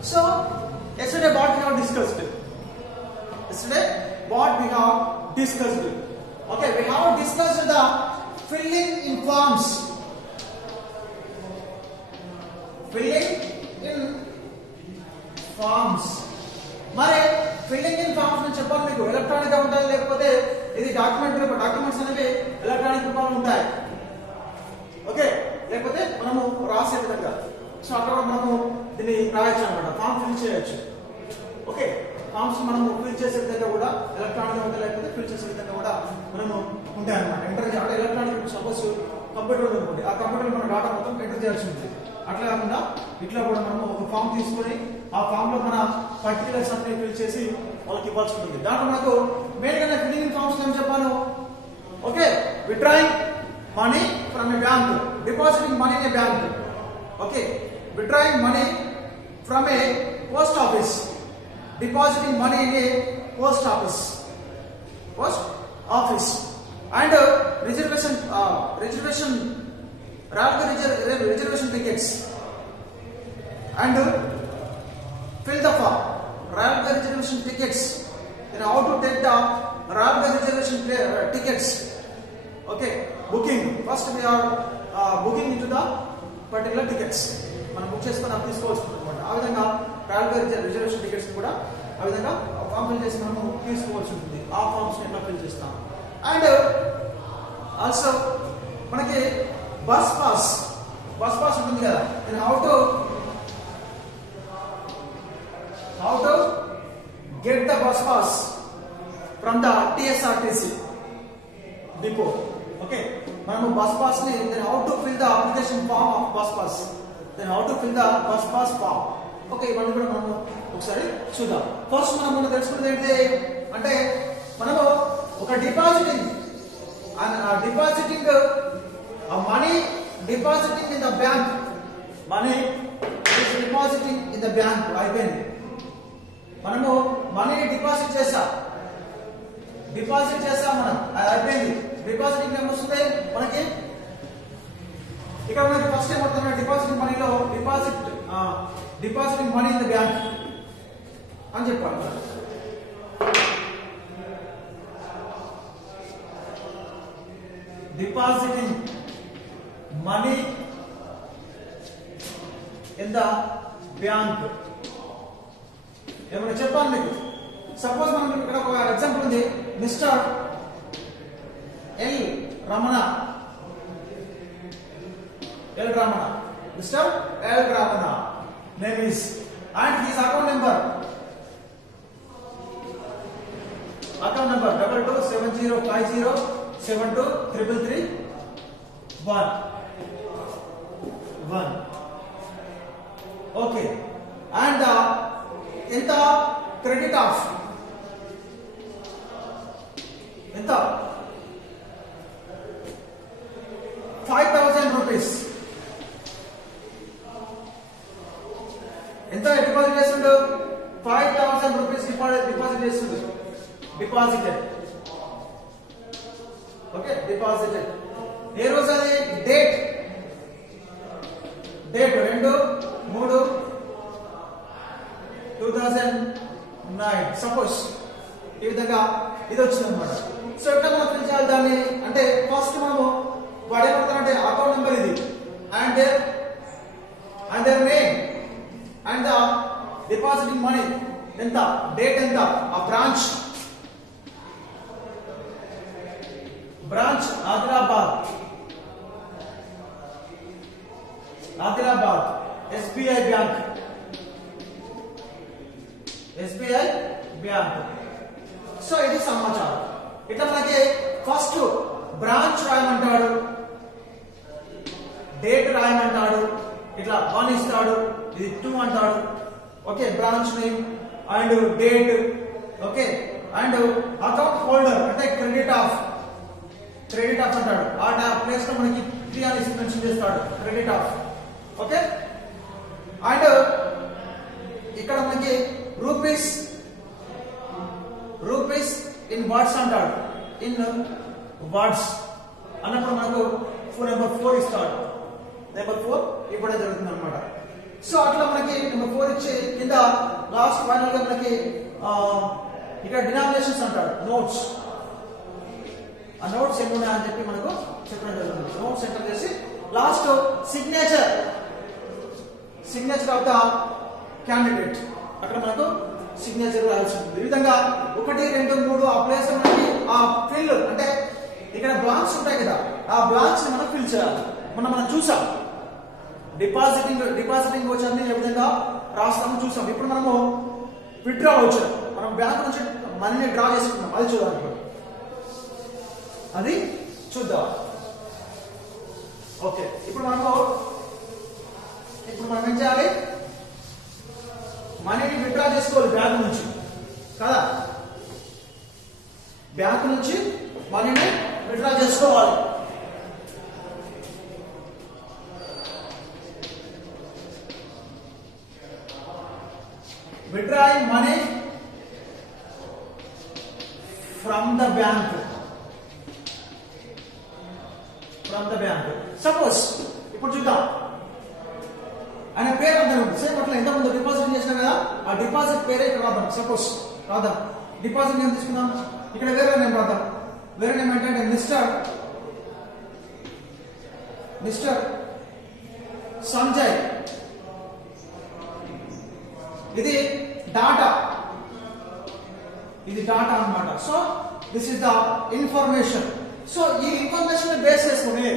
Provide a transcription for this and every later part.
So yesterday what we have discussed. Okay, we have discussed the filling in forms. మరి filling in forms నేను చెప్పాను మీకు electronic గా ఉంటాయి లేకపోతే ఇది డాక్యుమెంట్స్ అనేవి ఎలక్ట్రానిక్ రూపంలో ఉంటాయి. ఓకే, లేకపోతే మనము రాసే విధంగా సో అక్కడ మనము దీన్ని రాయొచ్చు అన్నమాట, ఫామ్ ఫిల్ చేయొచ్చు. ఓకే, ఫామ్స్ మనము ఫిల్ చేసే విధంగా కూడా ఎలక్ట్రానిక్ గా ఉంటాయి లేకపోతే ఫిల్ చేసే విధంగా కూడా మనము ఉంటాయి అన్నమాట. ఎంటర్ అంటే ఎలక్ట్రానిక్ సపోజ్ కంప్యూటర్ ఉంటుంది, ఆ కంప్యూటర్ మన డేటా మొత్తం ఎంటర్ చేయాల్సి ఉంటుంది. అట్లా కాకుండా ఇట్లా కూడా మనము ఒక ఫామ్ తీసుకొని ఆ ఫామ్ లో మన పర్టికులర్స్ అన్ని ఫిల్ చేసి వాళ్ళకి ఇవ్వాల్సి ఉంటుంది. దాంట్లో మనకు మెయిన్ గా ఫిల్లింగ్ ఇన్ ఫామ్స్ ఏం చెప్పాను. Okay, withdrawing money from A bank, depositing money in a bank. Okay, withdrawing money from A post office, depositing money in a post office and reservation tickets and fill the form railway reservation tickets. Then how to take the railway reservation tickets. Okay, booking first we are booking into the particular tickets మనం book చేసుకొని అవి తీసుకోవచ్చు అన్నమాట. ఆ విధంగా railway reservation tickets కూడా ఆ విధంగా ఫామ్ ఫిల్ చేసి మనము తీసుకోవాల్సి ఉంటుంది. ఆ ఫామ్స్ ఎట్లా ఫిల్ చేస్తాం. అండ్ ఆల్సో మనకి బస్ పాస్ ఉంటుంది కదా, then how to get the bus pass from the TSRTC depot. Okay, మనము బస్ పాస్ ని then how to fill the application form of bus pass, then how to fill the bus pass form. Okay, ఇవన్నీ కూడా మనము ఒకసారి చూద్దాం. First మనం తెలుసుకున్నది ఏంటి అంటే మనము ఒక depositing money depositing in the bank, అయిపోయింది. మనము మనీని డిపాజిట్ చేస్తాం మనం, అది అయిపోయింది. డిపాజిటింగ్ ఏమొస్తుంది మనకి ఇక్కడ మనకి ఫస్ట్ ఏమవుతుంది, డిపాజిటింగ్ మనీలో depositing money in the bank అని చెప్పాలి. Depositing money in the bank ఏమైనా చెప్పాలి మీకు. సపోజ్ మనం ఇక్కడ ఒక ఎగ్జాంపుల్ ఉంది, mister L Ramana, name is and his account number 227050723331. Okay, and ఎంత క్రెడిట్ ఆఫ్ ఎంత 5000 రూపీస్. ఎంత డిపాజిట్ చేస్తుండు, 5000 రూపీస్ డిపాజిట్ చేస్తుండు. డిపాజిటెడ్. Okay, deposited. ఏ రోజు అది, డేట్ 2/3/2009 సపోజ్ ఈ విధంగా ఇది వచ్చింది అనమాట. సో ఎట్లా మనం ఫిల్ చేయాలి దాన్ని అంటే ఫస్ట్ మనము వాడు ఏమంటారంటే అకౌంట్ నెంబర్ ఇది and their name and the depositing money ఎంత, డేట్ ఎంత, ఆ branch Adilabad SBI bank. So ఇది సమాచారం. ఇట్లా మనకి ఫస్ట్ బ్రాంచ్ రాయమంటాడు, డేట్ రాయమంటాడు, ఇట్లా 1 ఇస్తాడు, ఇది 2 అంటాడు. Okay, branch name and date. Okay, and account holder అంటే క్రెడిట్ ఆఫ్ అంటాడు. ఆ ప్లేస్ లో మనకి 3 అని మెన్షన్ చేస్తాడు, క్రెడిట్ ఆఫ్. ఓకే, అండ్ ఇక్కడ మనకి రూపీస్ ఇన్ వర్డ్స్ అంటాడు, ఇన్ వర్డ్స్ అన్నప్పుడు మనకు ఫోన్ నెంబర్ 4 ఇస్తాడు. నెంబర్ 4 ఇవ్వడం జరుగుతుంది అనమాట. సో అట్లా మనకి నెంబర్ 4 ఇచ్చి కింద లాస్ట్ ఫైనల్ గా మనకి ఇక్కడ డినామినేషన్స్ అంటారు నోట్స్. ఆ నోట్స్ ఎన్ని ఉన్నాయని చెప్పి మనకు చెప్పడం జరుగుతుంది. నోట్స్ ఎంటర్ చేసి last signature of the candidate అక్కడ మనకు సిగ్నేచర్ రాయాల్సి ఉంటుంది. ఈ విధంగా 1, 2, 3 ఆ ప్లేస్ మనకి ఆ ఫిల్ అంటే ఇక్కడ బ్లాంక్స్ ఉంటాయి కదా, ఆ బ్లాంక్స్ ని మనం ఫిల్ చేయాలి. మనం చూసాం డిపాజిటింగ్ వచ్చి ఏ విధంగా రాస్తాము చూసాం. ఇప్పుడు మనము విత్డ్రా వచ్చాం, మనం బ్యాంక్ నుంచి మనీని డ్రా చేసుకున్నాం, అది చూద్దాం. అది చూద్దాం. ఓకే, ఇప్పుడు మనం ఏం చేయాలి? మనీని విత్డ్రా చేసుకోవాలి బ్యాంక్ నుంచి కదా, బ్యాంక్ నుంచి మనీని విత్డ్రా చేసుకోవాలి. withdrawing money from the bank. Suppose ఇప్పుడు చూద్దాం, ఆయన పేరు అర్థం సేమ్ అట్లా ఎంత ముందు డిపాజిట్ చేసినా కదా, ఆ డిపాజిట్ పేరే ఇక్కడ రాద్దాం. సపోజ్ రాద్దాం, డిపాజిట్ నేమ్ తీసుకుందాం, ఇక్కడ వేరే నేమ్ రాద్దాం. వేరే నేమ్ ఏంటంటే మిస్టర్ సంజయ్. ఇది డాటా అన్నమాట. So this is the information. So ఈ ఇన్ఫర్మేషన్ బేస్ చేసుకుని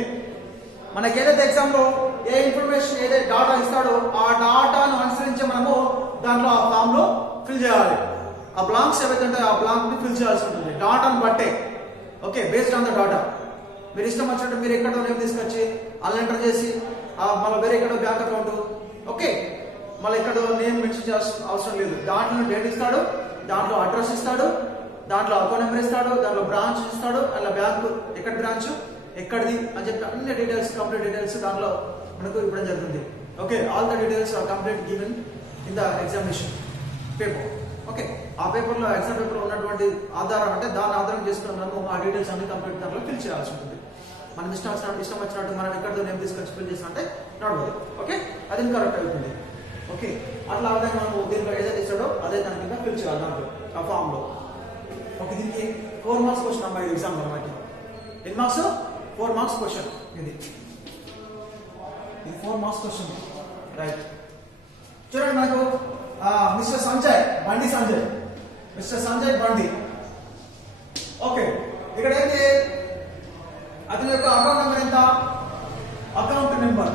మనకి ఏదైతే ఎగ్జామ్ లో ఏ ఇన్ఫర్మేషన్ ఏదైతే డాటా ఇస్తాడో ఆ డాటాను అనుసరించి మనము దాంట్లో ఆ ఫామ్ లో ఫిల్ చేయాలి. ఆ బ్లాంక్స్ ఏవైతే ఉంటాయో ఆ బ్లాంక్ ని ఫిల్ చేయాల్సి ఉంటుంది డాటాను బట్టే. Okay, based on the data. మీరు ఇష్టం వచ్చినట్టు మీరు ఎక్కడో నేమ్ తీసుకొచ్చి అలా ఎంటర్ చేసి మళ్ళీ వేరే ఎక్కడో బ్యాంక్ అకౌంట్, ఓకే, మళ్ళీ ఎక్కడో నేమ్ మెన్షన్ చేయాల్సిన అవసరం లేదు. దాంట్లో డేట్ ఇస్తాడు, దాంట్లో అడ్రస్ ఇస్తాడు, దాంట్లో అకౌంట్ నెంబర్ ఇస్తాడు, దాంట్లో బ్రాంచ్ ఇస్తాడు, అలా బ్యాంకు ఎక్కడ బ్రాంచ్ ఎక్కడిది అని చెప్పి అన్ని డీటెయిల్స్, కంప్లీట్ డీటెయిల్స్ దాంట్లో మనకు ఇవ్వడం జరుగుతుంది. Okay, all the details are complete given in the examination paper. Okay, ఆ పేపర్లో ఎగ్జామ్ పేపర్లో ఉన్నటువంటి ఆధారం అంటే దాని ఆధారం చేసుకుని మనము ఆ డీటెయిల్స్ అన్ని కంప్లీట్ దాంట్లో ఫిల్ చేయాల్సి ఉంటుంది. మనం ఇష్టం వచ్చినట్టు మనం ఎక్కడితో నేమ్ తీసుకొచ్చి ఫిల్ చేసినా అంటే నడవదు. ఓకే, అది కరెక్ట్ అవుతుంది. ఓకే, అట్లా విధంగా మనం దీంట్లో ఏదైతే ఇస్తాడో అదే దాని కింద ఫిల్ చేయాలి దాంట్లో ఆ ఫామ్ లో. ఓకే, దీనికి 4 మార్క్స్ క్వశ్చన్ అమ్మాయి ఎగ్జామ్ అనమాట. ఎన్ని మార్క్స్? 4 marks question. ఇది 4 మార్క్స్ క్వశ్చన్. రైట్, చూడండి మనకు మిస్టర్ సంజయ్ బండి. ఓకే, ఇక్కడ ఏంటి అతని యొక్క అకౌంట్ నెంబర్ ఎంత? Account number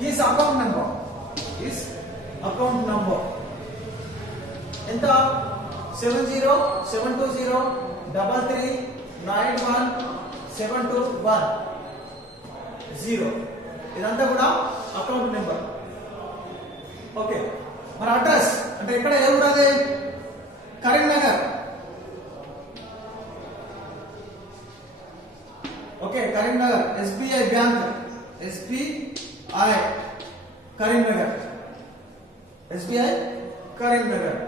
his account number ఎంత? 707203391721 ఇదంతా కూడా అకౌంట్ నెంబర్. ఓకే, మన అడ్రస్ అంటే ఇక్కడ ఏ ఊరు? అది Karimnagar. Okay, Karimnagar SBI bank, SBI Karimnagar.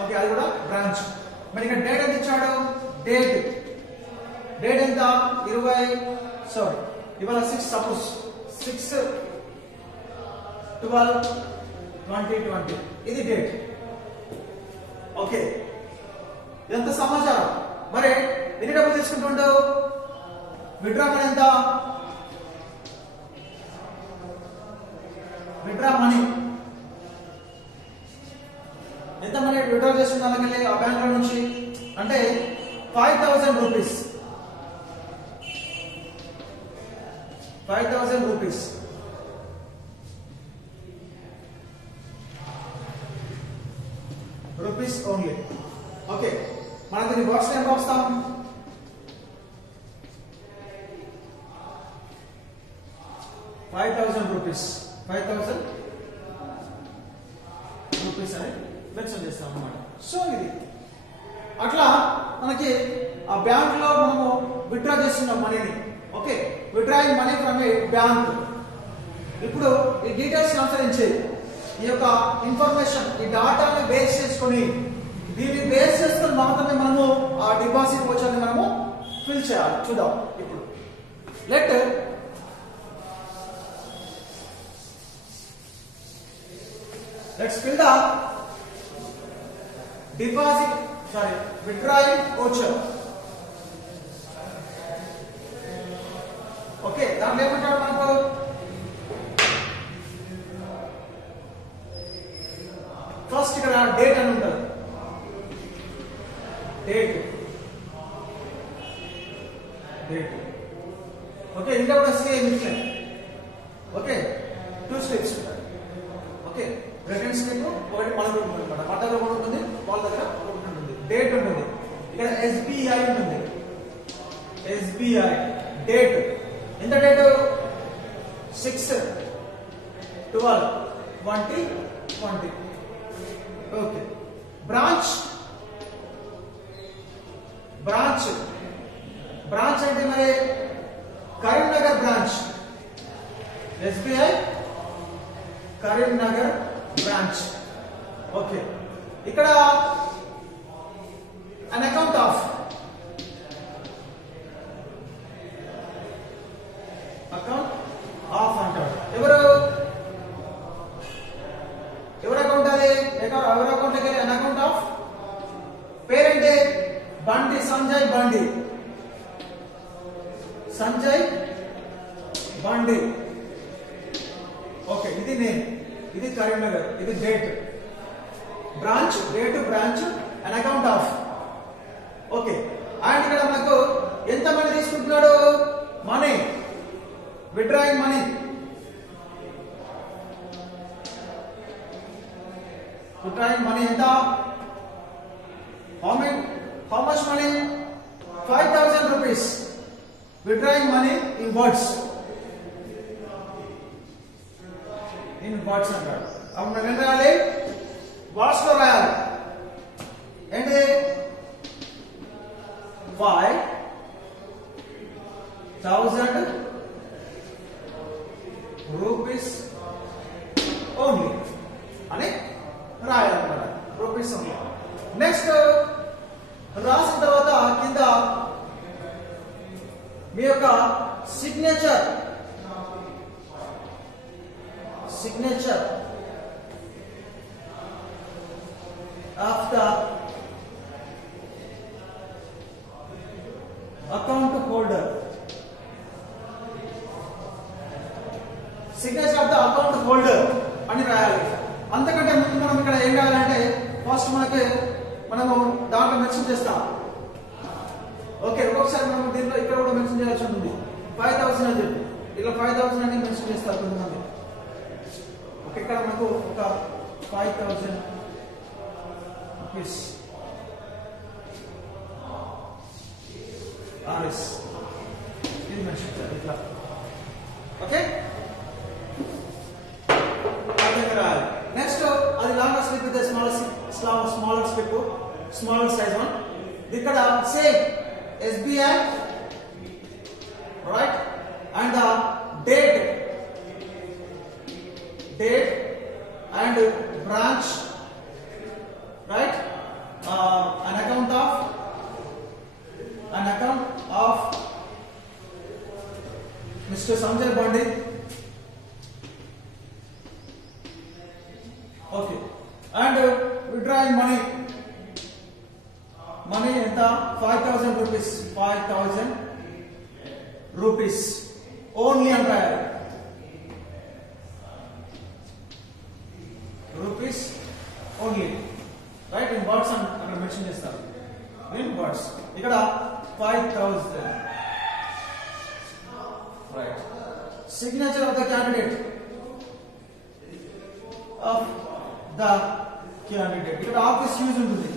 Okay, అది కూడా బ్రాంచ్. మరి ఇక్కడ డేట్ ఎంత ఇచ్చాడు? డేట్ ఎంత? ఇవాళ 6 సపోజ్ 6/12/2020 ఇది డేట్. ఓకే, ఎంత సమాచారం. మరి ఎన్ని డబ్బులు తీసుకుంటుండవు? విత్డ్రా మనీ ఎంత? విత్డ్రా మనీ ఎంత మనీ విత్డ్రా చేస్తున్నాను ఆ బ్యాంక్ నుంచి అంటే 5,000 రూపీస్. 5,000 రూపీస్. ఓన్లీ. ఓకే, మనం దీన్ని బాక్స్ ఎంత వస్తాం? 5,000 రూపీస్. 5,000 రూపీస్ అని మెన్షన్ చేస్తాం అన్నమాట. సో ఇది అట్లా మనకి ఆ బ్యాంక్ లో మనము విత్డ్రా చేస్తున్నాం మనీని. Okay, withdrawing money from A bank. ఇప్పుడు ఈ డీటెయిల్స్ అనుసరించి ఈ యొక్క ఇన్ఫర్మేషన్ ఈ డాటాని బేస్ చేసుకొని దీన్ని బేస్ చేసుకొని మాత్రమే మనము ఆ డిపాజిట్ వచ్చాన్ని మనము ఫిల్ చేయాలి. చూద్దాం ఇప్పుడు. Let Let's fill the withdrawing voucher. Okay, దాంట్లో ఏమంటాడు మనకు ఫస్ట్ ఇక్కడ డేట్ అని ఉంటుంది. డేట్ ఓకే, ఇంకా కూడా సేమ్ ఇట్లా. ఓకే, 2 స్లిప్స్ ఉంటాయి. ఓకే, రిటర్న్ స్లిప్ ఒకటి మన దగ్గర ఉంటుంది అనమాట. మన దగ్గర ఒకటి ఉంటుంది, వాళ్ళ దగ్గర ఒకటి ఉంటుంది. డేట్ ఉంటుంది. ఇక్కడ SBI ఉంటుంది. SBI డేట్ ఎంత? డేట్ 6/12/2020. ఓకే, బ్రాంచ్ అంటే మరి Karimnagar branch. SBI Karimnagar branch. Okay, ఇక్కడ an account of అంటాడు. ఎవరు అకౌంట్ అది? ఎవరు అకౌంట్ దగ్గర an account of పేరెంట్ బండి, సంజయ్ బండి. ఓకే, ఇది నేమ్, ఇది కరీంనగర్, ఇది date. Branch an account of. Okay, and ఇక్కడ మనకు ఎంత మనీ తీసుకుంటున్నాడు? Money, withdrawing money. ఎంత? How much money? 5,000 rupees. Withdrawing money in words. అంటాడు. అప్పుడు మనం ఏం రాయాలి? వర్డ్స్ లో రాయాలి. ఏంటి? 5,000 రూపీస్ ఓన్లీ అని రాయాలన్నమాట. Rupees only. నెక్స్ట్ రాసిన తర్వాత కింద మీ యొక్క signature of the account holder. Signature of the account holder అని రాయాలి. అంతకంటే ముందు మనం ఇక్కడ ఏం రాయాలంటే ఫస్ట్ మనము దాంట్లో మెన్షన్ చేస్తాం. ఓకే, ఒక్కొక్కసారి మనం దీంట్లో ఇక్కడ కూడా మెన్షన్ చేయాల్సి ఉంటుంది. 5,000 అని చెప్పి ఇలా 5,000 అని మెన్షన్ చేస్తారు కొంతమంది. ఓకే, ఇక్కడ మనకు ఒక 5,000 రూపీస్ RS ఇది మెన్షన్ చేయాలి ఇట్లా. ఓకే, నెక్స్ట్ అది longer slip with smaller slip, smaller size one. ఇక్కడ same SBI write and the date and branch write. an account of Mr. Sanjay Bandi. Okay, and withdrawing money ఎంత? 5,000 rupees. 5,000 rupees only అని రాయాలి. Rupees only right. In words అని అక్కడ mention చేస్తారు. In words ఇక్కడ 5,000 right. Signature of the candidate ఇక్కడ office use ఉంటుంది.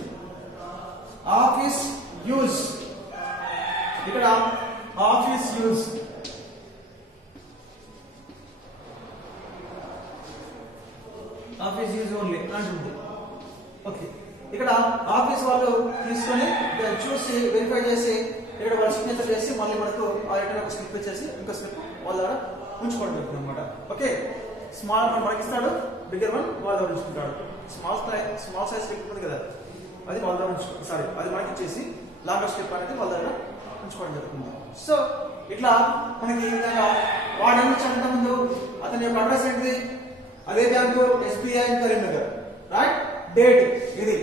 ఇక్కడ ఆఫీస్ యూజ్ ఓన్లీ అంటుంది. ఓకే, ఇక్కడ ఆఫీస్ వాళ్ళు తీసుకొని చూసి వెరిఫై చేసి ఇక్కడ వాళ్ళు సిగ్నేచర్ చేసి మళ్ళీ మనకు ఆ రిటర్న్ ఒక స్లిప్ ఇచ్చేసి ఇంకో స్లిప్ వాళ్ళ దగ్గర ఉంచుకోవడం జరుగుతుంది అనమాట. ఓకే, స్మాల్ వన్ మనకి ఇస్తాడు, బిగ్గర్ వన్ వాళ్ళ దగ్గర ఉంచుకుంటాడు. స్మాల్ సైజ్ స్లిప్ ఉంది కదా, అది వాళ్ళ దగ్గర సారీ అది మనకి ఇచ్చేసి లాంగర్ స్లిప్ అనేది వాళ్ళ దగ్గర ఉంచుకోవడం జరుగుతుంది. సో ఇట్లా మనకి ఈ విధంగా వాడు ఏమి ఇచ్చాడంటే ముందు అతని యొక్క అడ్రస్ ఏంటిది? అదే bank SBI Karimnagar, right? Date ఇది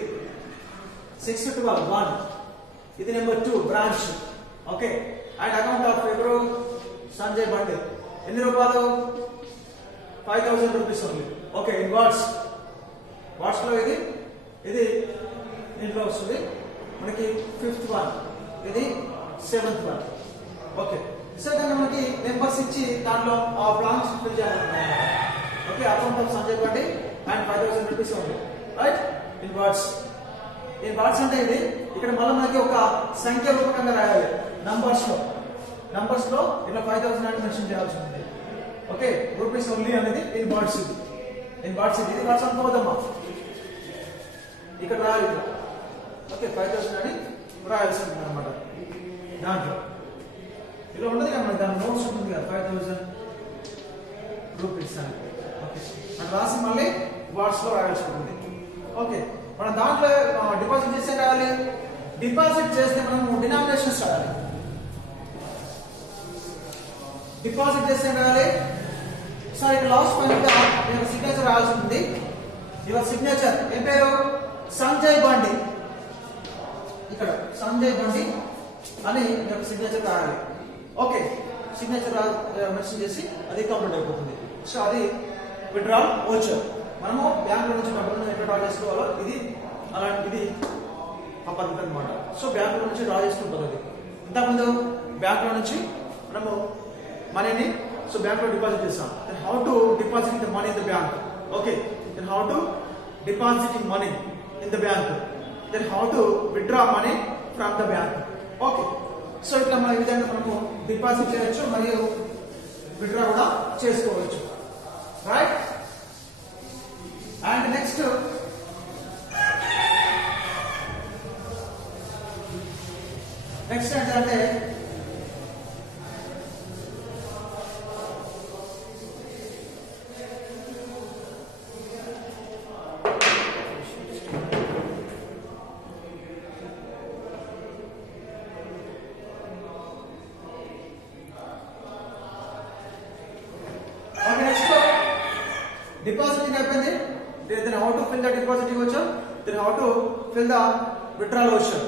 6/12/1, ఇది number 2 branch. Okay, and account of ఎవరు? సంజయ్ బండి. ఎన్ని రూపాయలు? 5000 rupees only. Okay, in words లో ఇది దీంట్లో వస్తుంది మనకి 5th one, ఇది 7th one. ఓకే, సో దాన్ని మనకి నెంబర్స్ ఇచ్చి దాంట్లో ఆ బ్రాంచ్ ఫిల్ చేయాలన్నమాట. Okay, account of Sanjay Bandi and 5000 rupees only, right? In words అంటే ఇది ఇక్కడ మళ్ళీ మనకి ఒక సంఖ్య రూపకంగా రాయాలి. నంబర్స్ లో ఇలా 5000 అని మెన్షన్ చేయాల్సి ఉంది. ఓకే, రూపీస్ ఓన్లీ అనేది ఇన్ వాట్స్ ఇది ఇది వాట్స్ అనుకోవద్దమ్మా, ఇక్కడ రాయాలి ఇక్కడ. ఓకే, 5000 అని రాయాల్సి ఉంటుంది అనమాట. దాంట్లో ఇలా ఉండదు కదా మనకి, దాని నోట్స్ ఉంటుంది కదా 5000 రూపీస్ అని. ఓకే, అని రాసి మళ్ళీ వాట్స్ లో రాయాల్సి ఉంటుంది. ఓకే, మనం దాంట్లో డిపాజిట్ చేస్తే రాయాలి. డిపాజిట్ చేస్తే మనము డినామినేషన్స్ రాయాలి. డిపాజిట్ చేస్తే రాయాలి. సార్ ఇక్కడ లాస్ట్ పాయింట్ గా నేను సిగ్నేచర్ రాయాల్సి ఉంటుంది. యువర్ సిగ్నేచర్ ఏం పేరు? సంజయ్ బండి. ఇక్కడ సంజయ్ బండి అని మీరు సిగ్నేచర్ రాయాలి. ఓకే, సిగ్నేచర్ మెన్షన్ చేసి అది కంప్లీట్ అయిపోతుంది. సో అది విత్డ్రాల్ వోచర్. మనము బ్యాంకులో నుంచి డబ్బులను ఎక్కడ డ్రా చేసుకోవాలో ఇది ఆ పద్ధతి అనమాట. సో బ్యాంకులో నుంచి డ్రా చేసుకుంటారు. అది ఇంతకుముందు బ్యాంకులో నుంచి మనము మనీని బ్యాంకులో డిపాజిట్ చేస్తాం. Then how to deposit the money in the bank. Okay, then how to deposit money in the bank. Then how to withdraw money from the bank. Okay, so ఇట్లా మన ఈ విధంగా మనము డిపాజిట్ చేయొచ్చు మరియు విత్డ్రా కూడా చేసుకోవచ్చు, రైట్? అండ్ నెక్స్ట్ ఏంటంటే డిపాజిటింగ్ అయిపోయింది. then how to fill the depositing voucher, then how to fill the withdrawal voucher,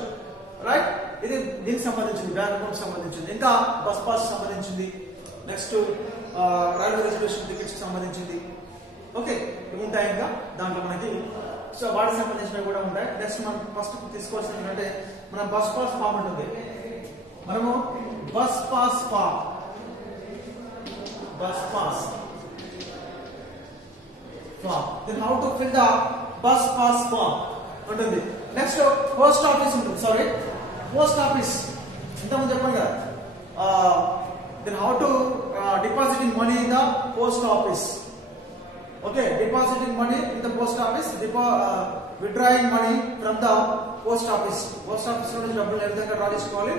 right? ఇది దీనికి సంబంధించింది, బ్యాంక్ అకౌంట్ సంబంధించింది, ఇంకా బస్ పాస్ సంబంధించింది, నెక్స్ట్ రైల్వే రిజర్వేషన్ టికెట్స్ సంబంధించింది. ఓకే, ఇవి ఉంటాయి ఇంకా దాంట్లో మనకి. సో వాటికి సంబంధించినవి కూడా ఉంటాయి. నెక్స్ట్ మనం ఫస్ట్ తీసుకోవాల్సింది ఏంటంటే మన బస్ పాస్ ఫామ్ ఉంటుంది. మనము bus pass form then how to fill the bus pass form ఉంటుంది. నెక్స్ట్ పోస్ట్ ఆఫీస్ ఉంటుంది. సారీ, పోస్ట్ ఆఫీస్ ఇంతకుముందు చెప్పాను కదా. then how to depositing money in the post office. Okay, depositing money in the post office, withdrawing money from the post office. Post office నుంచి డబ్బులు ఏ విధంగా draw చేసుకోవాలి,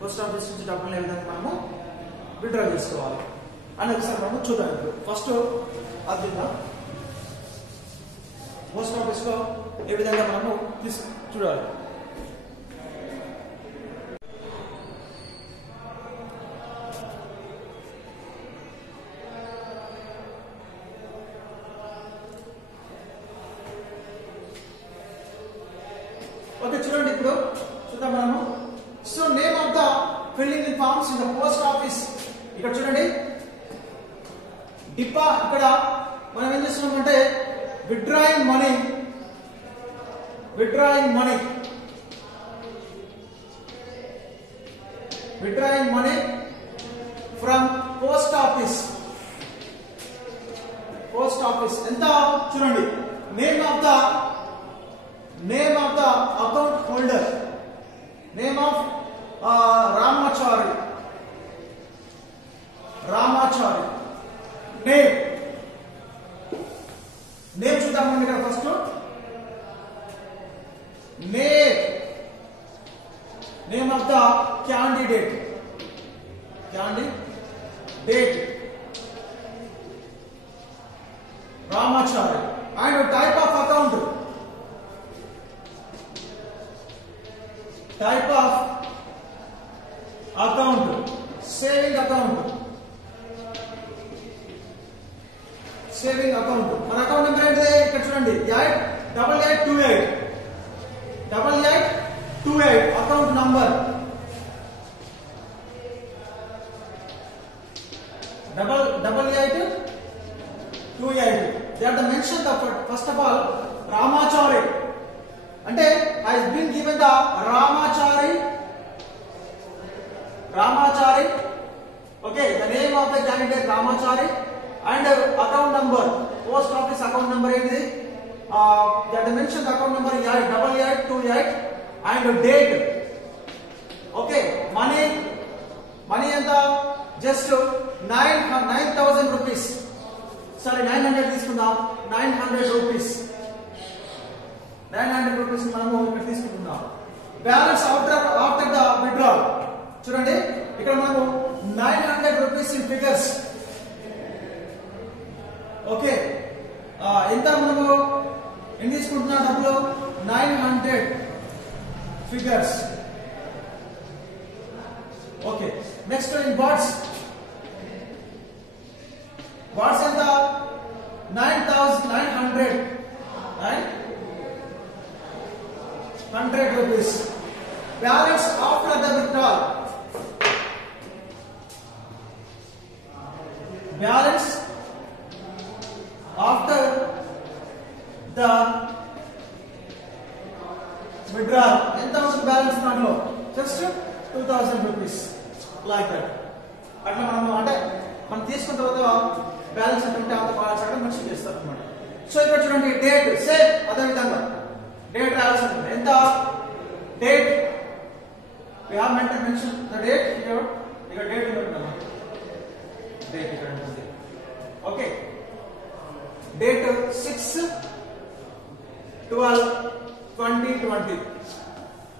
post office నుంచి డబ్బులు ఏ విధంగా మనము విత్డ్రా చేసుకోవాలి అని ఒకసారి మనము చూద్దాం. ఫస్ట్ అది పోస్ట్ ఆఫీస్ లో ఏ విధంగా మనము చూడాలి. ఓకే, చూడండి ఇప్పుడు చూద్దాం మనము. So name of the filling in forms in the post office. ఇక్కడ చూడండి ఇక్కడ మనం ఏం చేస్తున్నామంటే withdrawing money from post office. ఎంత చూడండి, name of the account holder, name of Ramachari, name చూద్దాం మనం ఇక్కడ. First name of the candidate Ramachari. And type of account, saving saving account. మన అకౌంట్ నెంబర్ ఏంటి? ఇక్కడ చూడండి 8828 account number 8828. They are the mention the first of all Ramachari, అంటే has been given the Ramachari. Okay, the name of the candidate Ramachari and account number, post office account number ఏంటిది? That mention the account number 8828 and date. Okay, money ఎంత? Just 9,000 rupees. Sorry, 900 తీసుకుందాం. 900 rupees. 900 rupees మనము ఇక్కడ తీసుకుంటున్నాం. Balance after the withdrawal చూడండి, ఇక్కడ మనము 900 rupees in figures. Okay, ఎంత మనము ఎన్ని తీసుకుంటున్నాం డబ్బులు? 900 figures. Okay, next in words ఎంత? 9,900 rupees. Balance after the withdrawal. Balance after the withdrawal. ఎంత వస్తుంది బ్యాలెన్స్ దాంట్లో? Just 2,000 rupees. Like that. అట్లా మనం తీసుకున్న తర్వాత బ్యాలెన్స్ ఎంత ఉంటే అంత పాల్చడం మెన్షన్ చేస్తారు అన్నమాట. సో ఇక్కడ చూడండి, డేట్ సేమ్ అదే విధంగా డేట్ రాయాల్సి ఉంటుంది. ఎంత date? we have mentioned the date here. ఇక్కడ డేట్ ఉంటుంది, డేట్ ఇక్కడ ఉంటుంది. Okay, date 6/12/2020.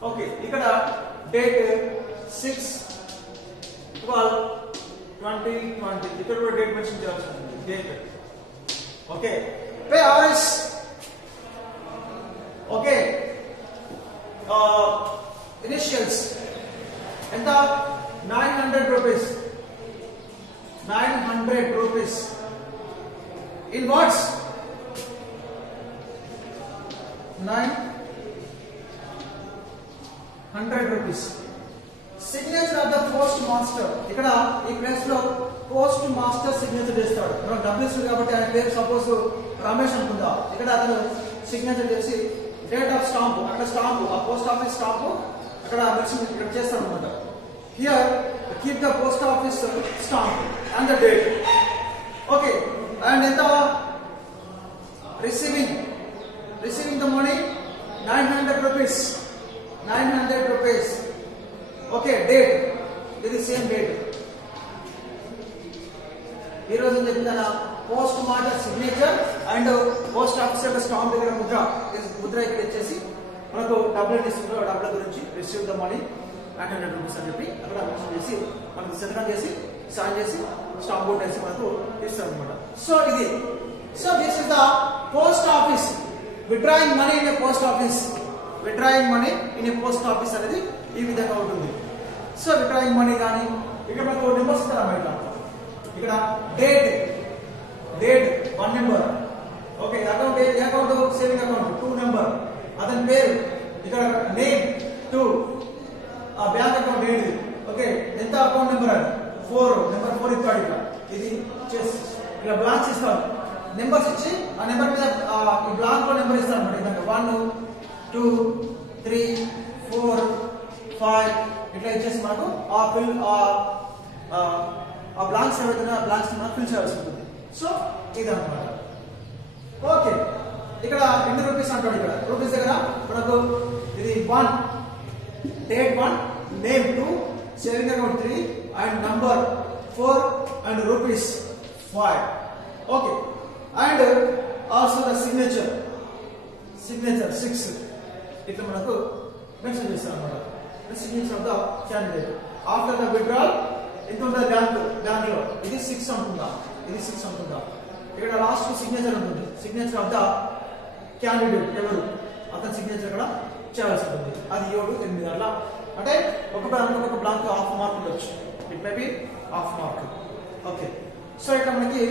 ఓకే, ఇక్కడ డేట్ 6/12/2020. ఇక్కడ కూడా డేట్ మెన్షన్ చేయాల్సి ఉంటుంది, date. Okay, pay RS. Okay, initials ఎంత? 900 rupees. 900 rupees. In words 900 rupees. Signature of the post master. ఇక్కడ ఈ ప్లేస్ లో పోస్ట్ మాస్టర్ సిగ్నేచర్ చేస్తాడు. మనం డబ్బులు ఇస్తుంది కాబట్టి ఆయన పేరు సపోజ్ రమేష్ అనుకుందా, ఇక్కడ అతను సిగ్నేచర్ చేసి డేట్ ఆఫ్ స్టాంప్, అక్కడ స్టాంప్, ఆ పోస్ట్ ఆఫీస్ స్టాంప్ అక్కడ మెన్షన్ ఇక్కడ చేస్తాడు అనమాట. Here keep the post office stamp and the date. Okay, and ఎంత? Receiving the money 900 rupees. 900 rupees. Okay, date ఇది సేమ్ డేట్. ఈ రోజు చెప్పిన post master signature and post officer stamp దగ్గర ముద్ర ఇక్కడ ఇచ్చేసి మనకు డబ్బులు తీసుకుంటారు. డబ్బుల గురించి రిసీవ్ ద మనీ 900 rupees అని చెప్పి అక్కడ మెన్షన్ చేసి మనకు సంతకం చేసి సైన్ చేసి స్టాంప్ బోర్డు వేసి మనకు ఇస్తారు అనమాట. So this is the post office. Withdrawing money in a post office. Withdrawing money in a post office అనేది ఈ విధంగా ఉంటుంది. సో విత్డ్రాయింగ్ మనీ కానీ ఇక్కడ మనకు నెంబర్స్ ఇస్తారన్నమాట. ఇక్కడ date 1 number. Okay, account saving account 2 number. అతని పేరు ఇక్కడ నేమ్ 2. ఆ బ్యాంక్ అకౌంట్ ఏంటి? ఓకే, ఎంత అకౌంట్ నెంబర్? అది 4 నెంబర్ 4 ఇస్తాడు. ఇది ఇలా బ్లాంక్స్ ఇస్తాడు. నెంబర్స్ ఇచ్చి ఆ నెంబర్ మీద ఈ బ్లాంక్ లో నెంబర్ ఇస్తాడు అనమాట. 1 2 3 4 5 ఇట్లా ఇచ్చేసి మనకు ఆ బ్లాంక్స్ ఏవైతే బ్లాంక్స్ మనం ఫిల్ చేయాల్సి ఉంటుంది. సో ఇది అనమాట. ఓకే, ఇక్కడ ఎన్ని రూపీస్ అంటాడు? ఇక్కడ రూపీస్ దగ్గర మనకు ఇది 1, date 1, name 2, saving account 3 and number 4 and rupees 5. Okay, and also the signature 6 ఇట్లా మనకు మెన్షన్ చేస్తారు అన్నమాట. Signature of the candidate after the withdrawal ఎంత ఉంటుంది బ్యాంక్ లో? ఇది 6 ఉంటుందా? ఇది 6 ఉంటుందా? ఇక్కడ లాస్ట్ సిగ్నేచర్ ఉంటుంది. సిగ్నేచర్ ఆఫ్ ద క్యాండిడేట్ ఎవరు అతని సిగ్నేచర్ కూడా చేయాల్సి ఉంటుంది. అది 7, 8 అట్లా. అంటే ఒక బ్లాంక్ హాఫ్ మార్క్ ఉండొచ్చు. It may be half mark. Okay, so ఇక్కడ మనకి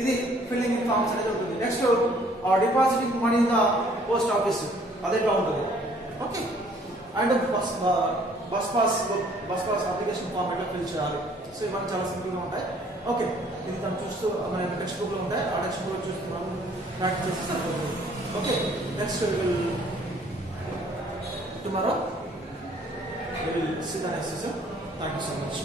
ఇది ఫిల్లింగ్ ఇన్ ఫార్మ్స్ అనేది ఉంటుంది. Next depositing money in the post office అదేగా ఉంటుంది. Okay, and bus pass application form ఎట్లా ఫిల్ చేయాలి. సో ఇవన్నీ చాలా సింపుల్ గా ఉంటాయి. ఓకే, ఇది మనం చూస్తూ మన టెక్స్ట్ బుక్ లో ఉంటాయి. ఆ టెక్స్ట్ బుక్ చూస్తూ మనం ప్రాక్టీస్ చేసి సరిపోతుంది. Okay, next tomorrow we will see the next session. Thank you so much.